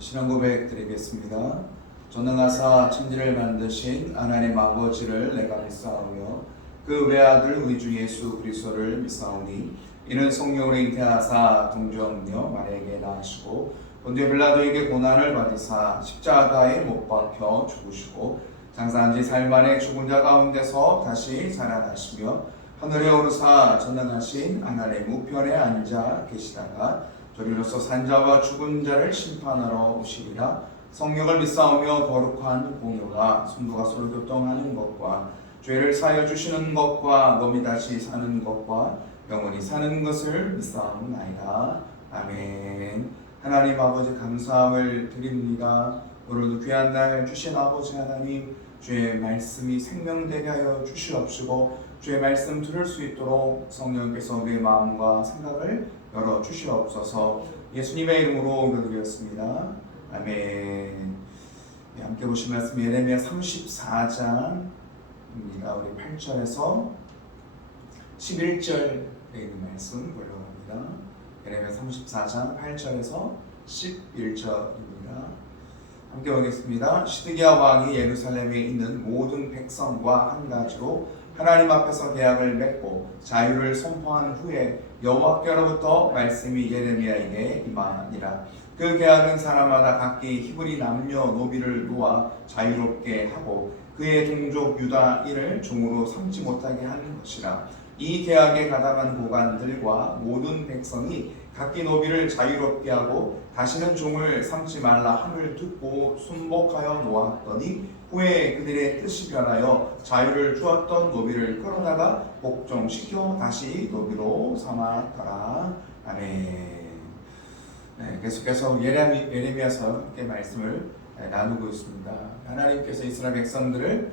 신앙 고백 드리겠습니다. 전능하사 천지를 만드신 하나님 아버지를 내가 믿사오며 그 외아들 우리 주 예수 그리스도를 믿사오니 이는 성령으로 잉태하사 동정녀 마리아에게 낳으시고 본디오 빌라도에게 고난을 받으사 십자가에 못 박혀 죽으시고 장사한 지 사흘 만에 죽은 자 가운데서 다시 살아나시며 하늘에 오르사 전능하신 하나님 우편에 앉아 계시다가 저리로서 산자와 죽은 자를 심판하러 오시리라. 성령을 믿사오며 거룩한 공효가 성도가 서로 교통하는 것과 죄를 사하여 주시는 것과 몸이 다시 사는 것과 영원히 사는 것을 믿사옵나이다. 아멘. 하나님 아버지 감사함을 드립니다. 오늘도 귀한 날 주신 아버지 하나님, 주의 말씀이 생명되게 하여 주시옵시고 주의 말씀 들을 수 있도록 성령께서 우리의 마음과 생각을 열어 주시옵소서. 예수님의 이름으로 기도드렸습니다. 아멘. 네, 함께 보신 말씀 예레미야 34장입니다. 우리 8절에서 11절에 있는 말씀 보려고 합니다. 예레미야 34장 8절에서 11절입니다. 함께 보겠습니다. 시드기야 왕이 예루살렘에 있는 모든 백성과 한 가지로 하나님 앞에서 계약을 맺고 자유를 선포한 후에 여호와께로부터 말씀이 예레미야에게 임하니라. 그 계약은 사람마다 각기 히브리 남녀 노비를 놓아 자유롭게 하고 그의 동족 유다 인을 종으로 삼지 못하게 하는 것이라. 이 계약에 가담한 고관들과 모든 백성이 각기 노비를 자유롭게 하고 다시는 종을 삼지 말라 함을 듣고 순복하여 놓았더니 후에 그들의 뜻이 변하여 자유를 주었던 노비를 끌어다가 복종시켜 다시 노비로 삼았더라. 아멘. 네, 계속해서 예레미야서 함께 말씀을 나누고 있습니다. 하나님께서 이스라엘 백성들을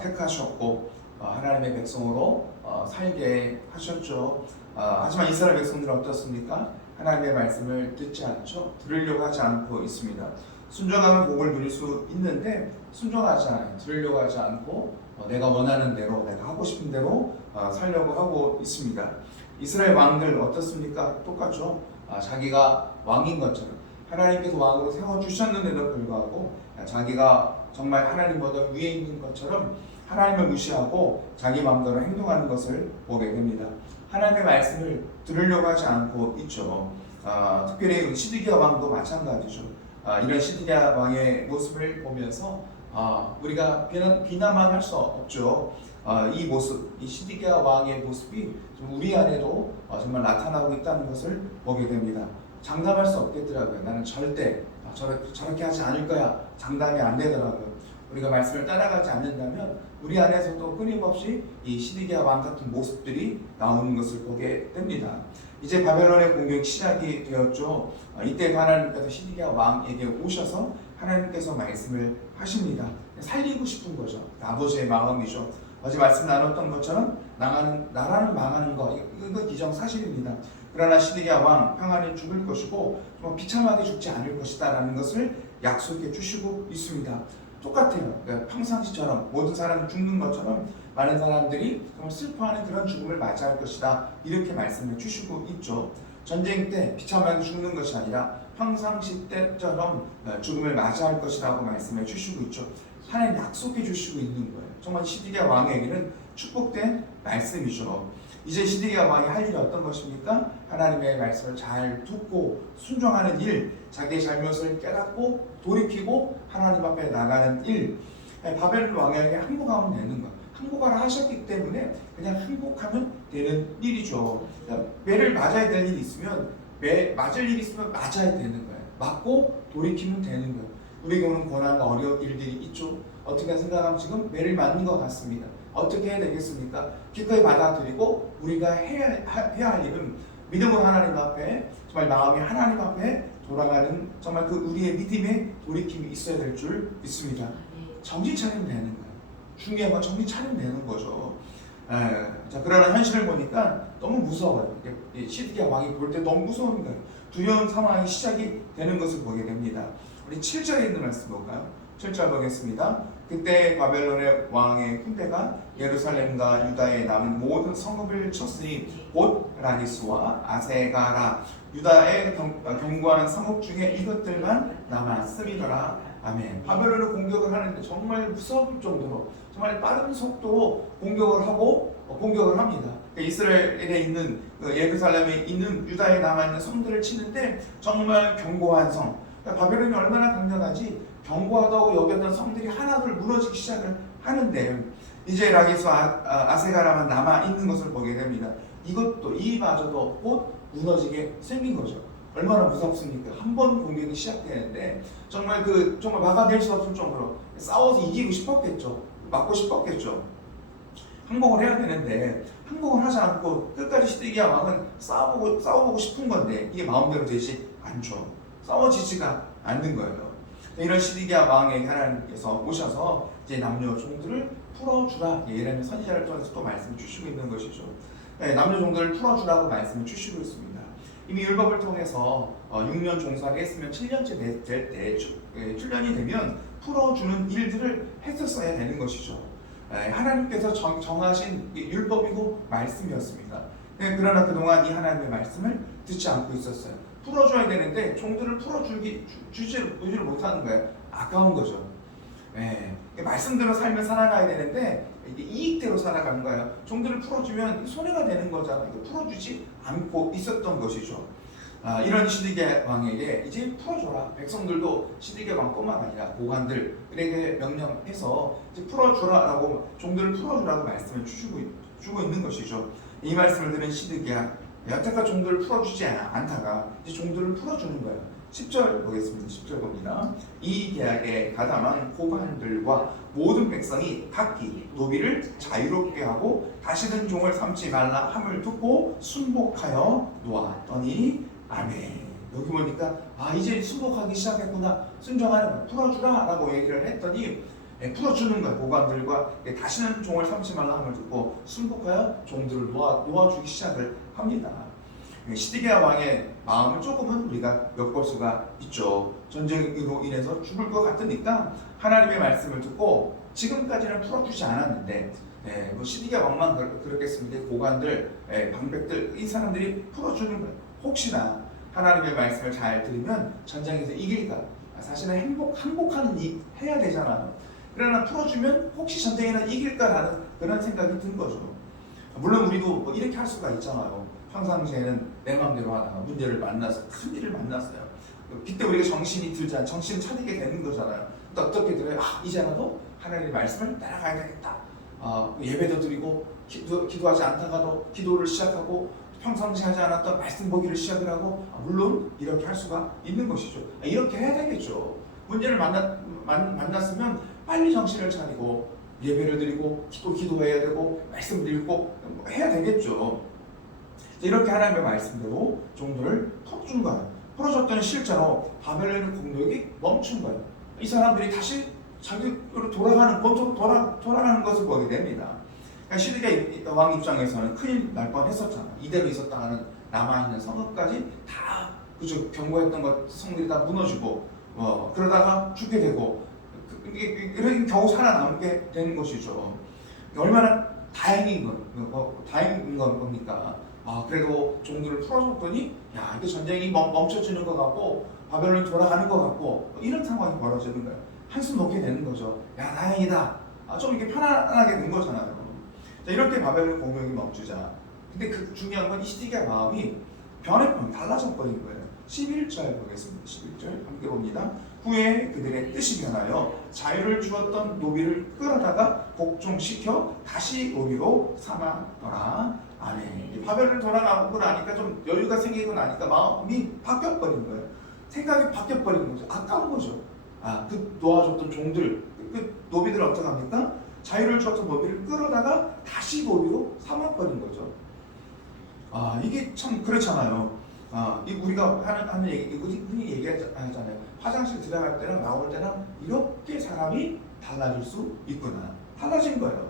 택하셨고 하나님의 백성으로 살게 하셨죠. 하지만 이스라엘 백성들은 어떻습니까? 하나님의 말씀을 듣지 않죠. 들으려고 하지 않고 있습니다. 순종하면 복을 누릴 수 있는데 순종하지 않아요. 들으려고 하지 않고 내가 원하는 대로, 내가 하고 싶은 대로 살려고 하고 있습니다. 이스라엘 왕들 어떻습니까? 똑같죠. 자기가 왕인 것처럼 하나님께서 왕으로 세워주셨는데도 불구하고 자기가 정말 하나님보다 위에 있는 것처럼 하나님을 무시하고 자기 마음대로 행동하는 것을 보게 됩니다. 하나님의 말씀을 들으려고 하지 않고 있죠. 특별히 시드기야 왕도 마찬가지죠. 이런 시드기야 왕의 모습을 보면서 우리가 비난만 할 수 없죠. 이 모습, 이 시드기야 왕의 모습이 우리 안에도 정말 나타나고 있다는 것을 보게 됩니다. 장담할 수 없겠더라고요. 나는 절대 저렇게 하지 않을 거야. 장담이 안 되더라고요. 우리가 말씀을 따라가지 않는다면 우리 안에서도 끊임없이 이 시드기야 왕 같은 모습들이 나오는 것을 보게 됩니다. 이제 바벨론의 공격이 시작이 되었죠. 이때 하나님께서 시드기야 왕에게 오셔서 하나님께서 말씀을 하십니다. 살리고 싶은 거죠. 아버지의 마음이죠. 어제 말씀 나눴던 것처럼 나라는 망하는 거, 이건 기정사실입니다. 그러나 시드기야 왕 평안히 죽을 것이고 비참하게 죽지 않을 것이다 라는 것을 약속해 주시고 있습니다. 똑같아요. 그러니까 평상시처럼 모든 사람이 죽는 것처럼 많은 사람들이 정말 슬퍼하는 그런 죽음을 맞이할 것이다. 이렇게 말씀을 주시고 있죠. 전쟁 때 비참하게 죽는 것이 아니라 평상시 때처럼 죽음을 맞이할 것이라고 말씀해 주시고 있죠. 하나님 약속해 주시고 있는 거예요. 정말 시드기야 왕에게는 축복된 말씀이죠. 이제 시드기야 왕이 할 일이 어떤 것입니까? 하나님의 말씀을 잘 듣고 순종하는 일, 자기의 잘못을 깨닫고 돌이키고 하나님 앞에 나가는 일. 바벨론 왕에게 항복하면 되는 거예요. 항복하라 하셨기 때문에 그냥 항복하면 되는 일이죠. 매를 맞아야 될 일이 있으면 맞을 일이 있으면 맞아야 되는 거예요. 맞고 돌이키면 되는 거예요. 우리에게 오는 고난과 어려운 일들이 있죠. 어떻게 생각하면 지금 매를 맞는 것 같습니다. 어떻게 해야 되겠습니까? 기꺼이 받아들이고 우리가 해야 할 일은 믿음으로 하나님 앞에 정말 마음이 하나님 앞에 돌아가는 정말 그 우리의 믿음의 돌이킴이 있어야 될 줄 믿습니다. 정신 차리면 되는 거예요. 중요한 건 정신 차리면 되는 거죠. 자, 그러나 현실을 보니까 너무 무서워요. 시드기야 왕이 볼 때 너무 무서운 거예요. 두려운 상황이 시작이 되는 것을 보게 됩니다. 우리 7절에 있는 말씀 볼까요? 7절 보겠습니다. 그때 바벨론의 왕의 군대가 예루살렘과 유다에 남은 모든 성읍을 쳤으니 곧 라기스와 아세가라 유다에 경고하는 성읍 중에 이것들만 남았음이더라. 아멘. 바벨론을 공격을 하는데 정말 무서울 정도로 정말 빠른 속도로 공격을 합니다. 이스라엘에 있는 예루살렘에 있는 유다에 남아있는 성들을 치는데 정말 견고한 성. 바벨론이 얼마나 강력하지 견고하다고 여겼던 성들이 하나둘 무너지기 시작을 하는데 이제 라기스와 아세가라만 남아있는 것을 보게 됩니다. 이마저도 곧 무너지게 생긴 거죠. 얼마나 무섭습니까? 한 번 공격이 시작되는데 정말 막아낼 수 없을 정도로 싸워서 이기고 싶었겠죠. 맞고 싶었겠죠. 항복을 해야 되는데 항복을 하지 않고 끝까지 시드기야 왕은 싸워보고 싶은 건데 이게 마음대로 되지 않죠. 싸워지지가 않는 거예요. 이런 시드기야 왕에게 하나님께서 오셔서 이제 남녀 종들을 풀어주라. 예레미야 선지자를 통해서 또 말씀을 주시고 있는 것이죠. 남녀 종들을 풀어주라고 말씀을 주시고 있습니다. 이미 율법을 통해서 6년 종사를 했으면 7년째 될 때 7년이 되면 풀어주는 일들을 했었어야 되는 것이죠. 하나님께서 정하신 율법이고 말씀이었습니다. 그러나 그동안 이 하나님의 말씀을 듣지 않고 있었어요. 풀어줘야 되는데 종들을 풀어주지를 못하는 거예요. 아까운 거죠. 말씀대로 살면 살아가야 되는데 이게 이익대로 살아가는 거예요. 종들을 풀어주면 손해가 되는 거잖아요. 풀어주지 않고 있었던 것이죠. 이런 시드기야 왕에게 이제 풀어줘라. 백성들도 시드기야 왕뿐만 아니라 고관들에게 명령해서 이제 풀어주라라고 종들을 풀어주라고 말씀을 주고 있는 것이죠. 이 말씀을 들은 시드기야 여태까지 종들을 풀어주지 않다가 이제 종들을 풀어주는 거예요. 10절 보겠습니다. 10절 봅니다. 이 계약에 가담한 고관들과 모든 백성이 각기 노비를 자유롭게 하고 다시는 종을 삼지 말라 함을 듣고 순복하여 놓았더니 아멘. 여기 보니까 이제 순복하기 시작했구나. 순종하는 풀어주라 라고 얘기를 했더니 풀어주는 거예요. 고관들과 다시는 종을 삼지 말라 함을 듣고 순복하여 종들을 놓아주기 시작을 합니다. 시드기야 왕의 마음을 조금은 우리가 엿볼 수가 있죠. 전쟁으로 인해서 죽을 것 같으니까 하나님의 말씀을 듣고 지금까지는 풀어주지 않았는데 시드기야 왕만 그렇겠습니다. 고관들, 방백들 이 사람들이 풀어주는 거예요. 혹시나 하나님의 말씀을 잘 들으면 전쟁에서 이길까? 사실은 항복하는 일 해야 되잖아요. 그러나 풀어주면 혹시 전쟁에는 이길까라는 그런 생각이 든 거죠. 물론 우리도 이렇게 할 수가 있잖아요. 평상시에는 내 마음대로 하다가 문제를 만나서 큰 일을 만났어요. 그때 우리가 정신을 차리게 되는 거잖아요. 또 어떻게 들어요? 이제라도 하나님의 말씀을 따라가야 되겠다. 예배도 드리고 기도하지 않다가도 기도를 시작하고 평상시 하지 않았던 말씀 보기를 시작을 하고 물론 이렇게 할 수가 있는 것이죠. 이렇게 해야 되겠죠. 문제를 만났으면 빨리 정신을 차리고 예배를 드리고 기도해야 되고 말씀 읽고 해야 되겠죠. 이렇게 하나님의 말씀대로 종들을 풀어준 거예요. 풀어줬더니 실제로 바벨론의 공격이 멈춘 거예요. 이 사람들이 다시 자기로 돌아가는 것을 보게 됩니다. 그러니까 시드기야 왕 입장에서는 큰일 날 뻔했었잖아. 이대로 있었다가는 남아있는 성읍까지 다 그저 경고했던 성들이 다 무너지고 그러다가 죽게 되고 이렇게 겨우 살아남게 되는 것이죠. 얼마나 다행인 겁니까? 그래도 종들을 풀어줬더니 이게 전쟁이 멈춰지는 것 같고 바벨론이 돌아가는 것 같고 이런 상황이 벌어지는 거예요. 한숨 놓게 되는 거죠. 다행이다. 좀 이렇게 편안하게 된 거잖아요. 자, 이렇게 바벨론 공격이 멈추자. 근데 중요한 건 이 시드기야 마음이 달라져 버린 거예요. 11절 보겠습니다. 11절 함께 봅니다. 후에 그들의 뜻이 변하여 자유를 주었던 노비를 끌어다가 복종시켜 다시 노비로 삼았더라. 아멘. 바벨론 돌아가고 나니까 좀 여유가 생기고 나니까 마음이 바뀌어버린 거예요. 생각이 바뀌어버린 거죠. 아까운 거죠. 그 놓아줬던 종들, 그 노비들 어떡합니까? 자유를 주었던 노비를 끌어다가 다시 노비로 삼아버린 거죠. 이게 참 그렇잖아요. 우리가 하는 얘기, 흔히 얘기하잖아요. 화장실 들어갈 때랑 나올 때랑 이렇게 사람이 달라질 수 있구나. 달라진 거예요.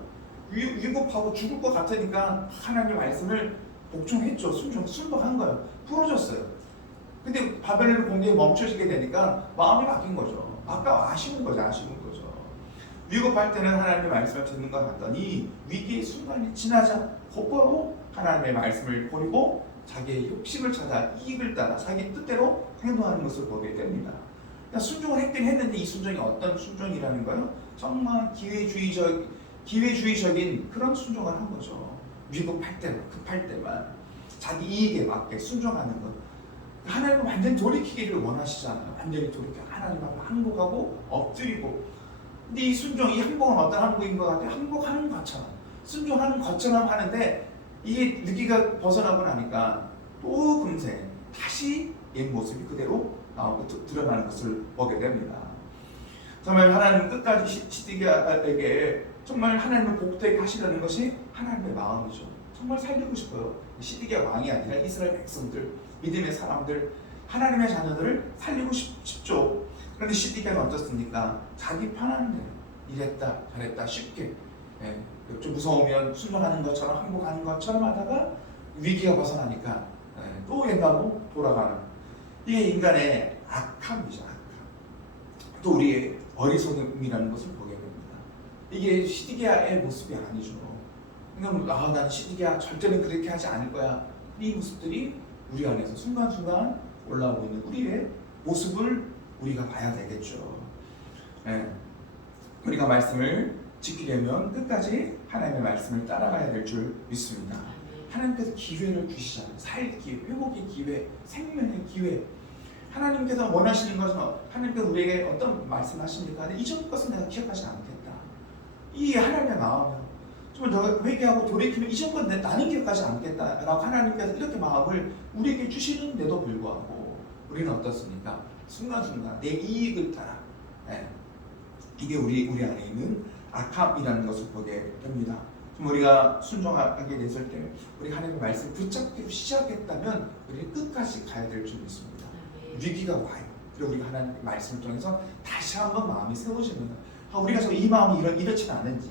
위급하고 죽을 것 같으니까 하나님의 말씀을 복종했죠. 순종한 거예요. 풀어줬어요. 근데 바벨론 공격이 멈춰지게 되니까 마음이 바뀐 거죠. 아까 아쉬운 거죠. 위급할 때는 하나님의 말씀을 듣는 것 같더니 위기의 순간이 지나자 곧바로 하나님의 말씀을 버리고 자기의 욕심을 찾아 이익을 따라 자기 뜻대로 행동하는 것을 보게 됩니다. 그러니까 순종을 했긴 했는데 이 순종이 어떤 순종이라는 거요? 정말 기회주의적인 그런 순종을 한 거죠. 위급할 때만, 급할 때만 자기 이익에 맞게 순종하는 것. 하나님은 완전히 돌이키기를 원하시잖아요. 완전히 돌이켜 하나님 앞에 항복하고 엎드리고. 근데 이 순종, 이 항복은 어떤 항복인 것 같아요? 항복하는 것처럼, 순종하는 것처럼 하는데 이게 느끼가 벗어나고 나니까 또 금세 다시 옛 모습이 그대로 나오고 드러나는 것을 보게 됩니다. 정말 하나님은 끝까지 시드기야에게 정말 하나님을 복되게 하시려는 것이 하나님의 마음이죠. 정말 살리고 싶어요. 시드기야 왕이 아니라 이스라엘 백성들, 믿음의 사람들, 하나님의 자녀들을 살리고 싶죠. 그런데 시드기야는 어떻습니까? 자기 편한 대로 이랬다 저랬다 쉽게 좀 무서우면 순종하는 것처럼 항복하는 것처럼 하다가 위기가 벗어나니까 또 옛날로 돌아가는, 이게 인간의 악함이죠. 악함. 또 우리의 어리석음이라는 것을 보게 됩니다. 이게 시드기야의 모습이 아니죠. 그러니까 난 시드기야 절대는 그렇게 하지 않을 거야. 이 모습들이 우리 안에서 순간순간 올라오고 있는 우리의 모습을 우리가 봐야 되겠죠. 우리가 말씀을 지키려면 끝까지 하나님의 말씀을 따라가야 될 줄 믿습니다. 하나님께서 기회를 주시잖아요. 살 기회, 회복의 기회, 생명의 기회. 하나님께서 원하시는 것은, 하나님께서 우리에게 어떤 말씀을 하십니까? 이전 것은 내가 기억하지 않겠다. 이 하나님의 마음이요. 정말 너가 회개하고 돌이키면 이전 것 나는 기억하지 않겠다라고 하나님께서 이렇게 마음을 우리에게 주시는데도 불구하고 우리는 어떻습니까? 순간순간 내 이익을 따라, 이게 우리 안에 있는 악함이라는 것을 보게 됩니다. 우리가 순종하게 됐을 때 우리 하나님의 말씀을 붙잡기로 시작했다면 우리는 끝까지 가야 될 줄 믿습니다. 위기가 와요. 그리고 우리가 하나님의 말씀을 통해서 다시 한번 마음이 세워지는, 우리가 이 마음이 이렇지는 않은지,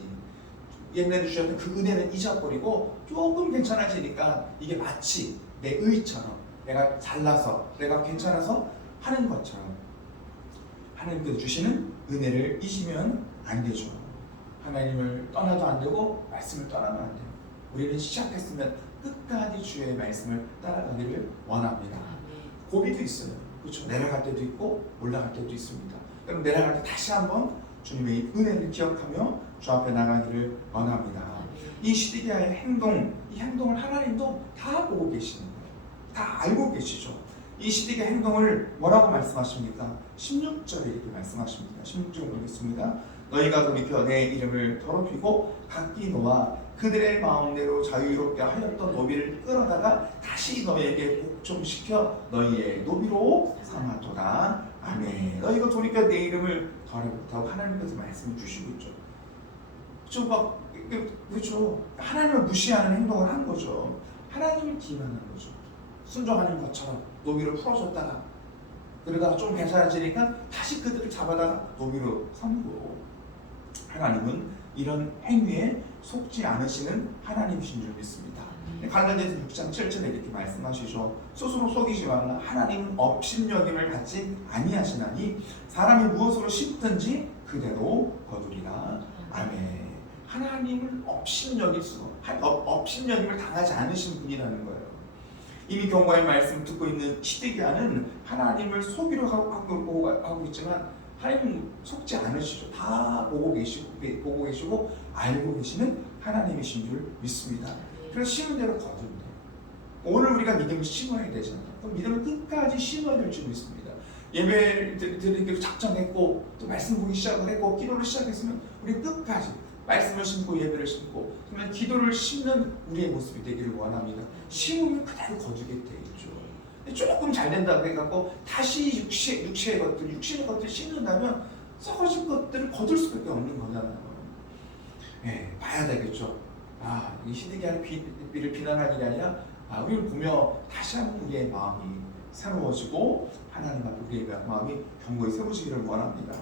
옛날에 주셨던 그 은혜는 잊어버리고 조금 괜찮아지니까 이게 마치 내 의처럼, 내가 잘나서 내가 괜찮아서 하는 것처럼 하나님께서 주시는 은혜를 잊으면 안 되죠. 하나님을 떠나도 안 되고 말씀을 떠나면 안 돼요. 우리는 시작했으면 끝까지 주의 말씀을 따라가기를 원합니다. 고비도 있어요. 그렇죠. 내려갈 때도 있고 올라갈 때도 있습니다. 그럼 내려갈 때 다시 한번 주님의 은혜를 기억하며 주 앞에 나가기를 원합니다. 이 시드기야의 행동, 이 행동을 하나님도 다 보고 계시는 거예요. 다 알고 계시죠. 이 시드기야 행동을 뭐라고 말씀하십니까? 16절에 이렇게 말씀하십니다. 16절 보겠습니다. 너희가 돌이켜 내 이름을 더럽히고 각기 너와 그들의 마음대로 자유롭게 하였던 노비를 끌어다가 다시 너희에게 복종시켜 너희의 노비로 삼았도다. 아멘. 너희가 돌이켜 내 이름을 더럽히고, 하나님께서 말씀을 주시고 있죠. 그렇죠. 하나님을 무시하는 행동을 한 거죠. 하나님을 기만한 거죠. 순종하는 것처럼 노비를 풀어줬다가 그러다가 좀 괜찮아지니까 다시 그들을 잡아다가 노비로 삼고, 하나님은 이런 행위에 속지 않으시는 하나님이신 줄 믿습니다. 갈라디아서 6장 7절에 이렇게 말씀하시죠. 스스로 속이지 말라. 하나님은 업신여김을 받지 아니하시나니 사람이 무엇으로 심든지 그대로 거두리라. 아멘. 하나님을 업신여김을 당하지 않으신 분이라는 거예요. 이미 경고의 말씀 듣고 있는 시드기야는 하나님을 속이려 하고 있지만 하나님은 속지 않으시죠. 다 보고 계시고 알고 계시는 하나님이신 줄 믿습니다. 그래서 심은 대로 거둔다. 오늘 우리가 믿음을 심어야 되잖아요. 그럼 믿음을 끝까지 심어야 될 줄 믿습니다. 예배를 드리기로 작정했고 또 말씀 보기 시작을 했고 기도를 시작했으면 우리 끝까지 말씀을 심고 예배를 심고 정말 기도를 심는 우리의 모습이 되기를 원합니다. 심으면 그대로 거두게 돼 있죠. 조금 잘 된다고 해갖고 다시 육신의 것들을 심는다면 썩어진 것들을 거둘 수밖에 없는 거잖아요. 봐야 되겠죠. 이 시드기야를 비난하는 게 아니라 우리를 보며 다시 한번 우리의 마음이 새로워지고 하나님 앞에 우리의 마음이 견고히 세우시기를 원합니다.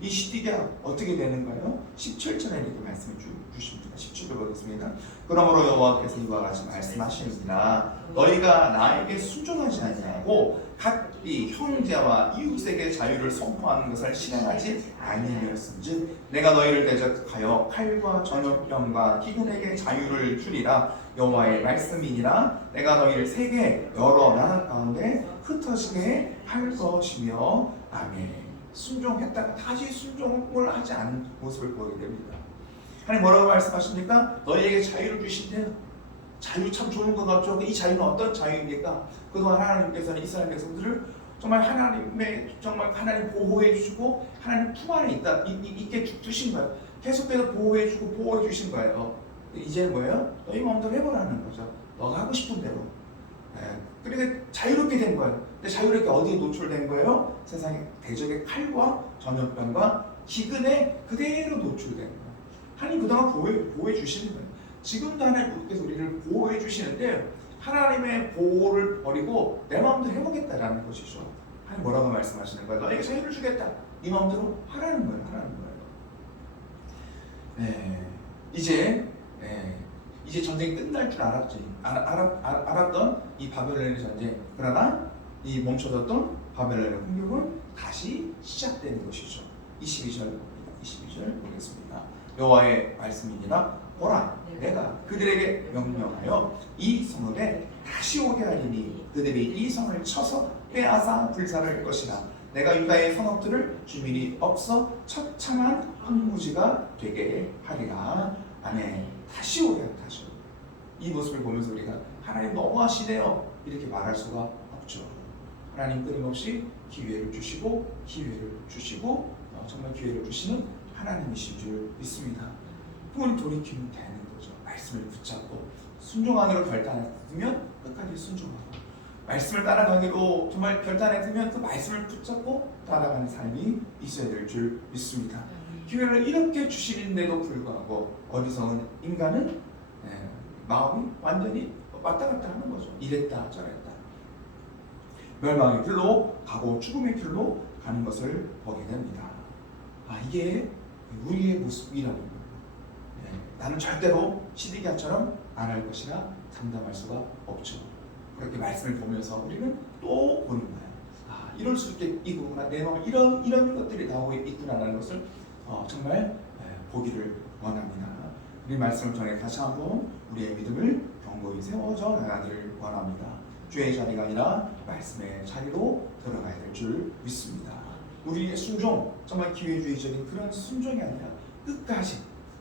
이 시디기야 어떻게 되는가요? 17절에 이렇게 말씀해 주십니다. 17절 보겠습니다. 그러므로 여호와께서 이와 같이 말씀하시느니라 너희가 나에게 순종하지 아니하고 각기 형제와 이웃에게 자유를 선포하는 것을 실행하지 아니하였은즉 내가 너희를 대적하여 칼과 전염병과 기근에게 자유를 주리라 여호와의 말씀이니라 내가 너희를 세계 여러 나라 가운데 흩어지게 할 것이며 아멘. 순종했다가 다시 순종을 하지 않은 모습을 보게 됩니다. 하나님 뭐라고 말씀하십니까? 너희에게 자유를 주신대요. 자유 참 좋은 것 같죠? 이 자유는 어떤 자유입니까? 그동안 하나님께서는 이스라엘 백성들을 정말 하나님 보호해 주시고 하나님 품 안에 있게 두신 거예요. 계속해서 보호해 주고 보호해 주신 거예요. 이제 뭐예요? 너희 마음대로 해보라는 거죠. 너가 하고 싶은 대로. 그러니까 자유롭게 된 거예요. 근데 자유롭게 어디에 노출된 거예요? 세상의 대적의 칼과 전염병과 기근에 그대로 노출된 거예요. 하나님 그동안 보호해 주시는 거예요. 지금도 하나님께서 우리를 보호해 주시는데 하나님의 보호를 버리고 내 마음대로 해보겠다라는 것이죠. 하나님 뭐라고 말씀하시는 거예요? 너에게 자유를 주겠다. 네 마음대로 하라는 거예요. 하라는 거예요. 이제 전쟁이 끝날 줄 알았던 이 바벨론의 전쟁, 그러나 이 멈춰졌던 바벨론의 공격은 다시 시작되는 것이죠. 22절 보겠습니다. 여호와의 말씀이니라 보라 내가 그들에게 명령하여 이 성읍에 다시 오게 하리니 그들이 이 성을 쳐서 빼앗아 불살할 것이라 내가 유다의 성읍들을 주민이 없어 처참한 황무지가 되게 하리라. 아멘. 다시 오게 하리라. 이 모습을 보면서 우리가 하나님 너무하시네요 이렇게 말할 수가 없죠. 하나님 끊임없이 기회를 주시고 정말 기회를 주시는 하나님이신 줄 믿습니다. 그걸 돌이키면 되는 거죠. 말씀을 붙잡고 순종하기로 결단했으면 끝까지 순종하고 말씀을 따라가기로 정말 결단했으면 그 말씀을 붙잡고 따라가는 삶이 있어야 될 줄 믿습니다. 기회를 이렇게 주시는데도 불구하고 어리석은 인간은 마음이 완전히 왔다 갔다 하는 거죠. 이랬다 저랬다. 멸망의 길로 가고 죽음의 길로 가는 것을 보게 됩니다. 이게 우리의 모습이라는 거예요. 나는 절대로 시드기야처럼 안 할 것이라 장담할 수가 없죠. 그렇게 말씀을 보면서 우리는 또 보는 거예요. 이럴 수 있구나. 내 마음에 이런 것들이 나오고 있구나라는 것을 정말 보기를 원합니다. 우리 말씀을 통해 다시 한번 우리의 믿음을 견고히 세워져 나가기를 원합니다. 주의 자리가 아니라 말씀의 자리로 들어가야 될 줄 믿습니다. 우리의 순종, 정말 기회주의적인 그런 순종이 아니라 끝까지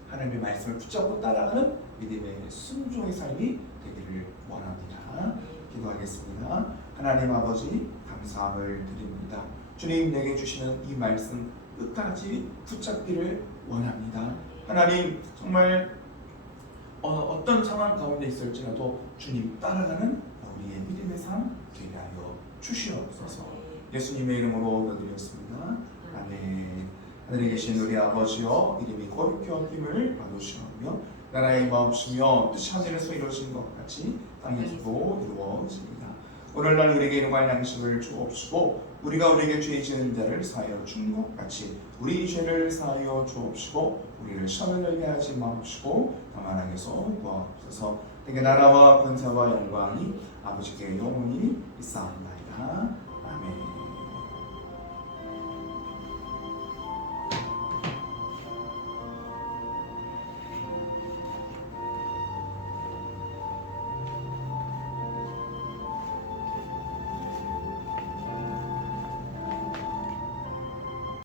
하나님의 말씀을 붙잡고 따라가는 믿음의 순종의 삶이 되기를 원합니다. 기도하겠습니다. 하나님 아버지 감사함을 드립니다. 주님 내게 주시는 이 말씀 끝까지 붙잡기를 원합니다. 하나님 정말 어떤 상황 가운데 있을지라도 주님 따라가는 우리의 믿음의 삶 되게 하여 주시옵소서. 예수님의 이름으로 기도드렸습니다. 아멘. 하늘에 계신 우리 아버지여 이름이 거룩히 여김을 받으시오며 나라의 마음이시며 뜻이 하늘에서 이루어진 것 같이 땅에서도 이루어집니다. 오늘날 우리에게 일용할 양식을 주옵시고 우리가 우리에게 죄 지은 자를 사하여 준 것 같이 우리 죄를 사하여 주옵시고 우리를 시험에 들게 하지 마옵시고 다만 악에서 구하옵소서. 내게 나라와 권세와 영광이 아버지께 영원히 있사옵나이다.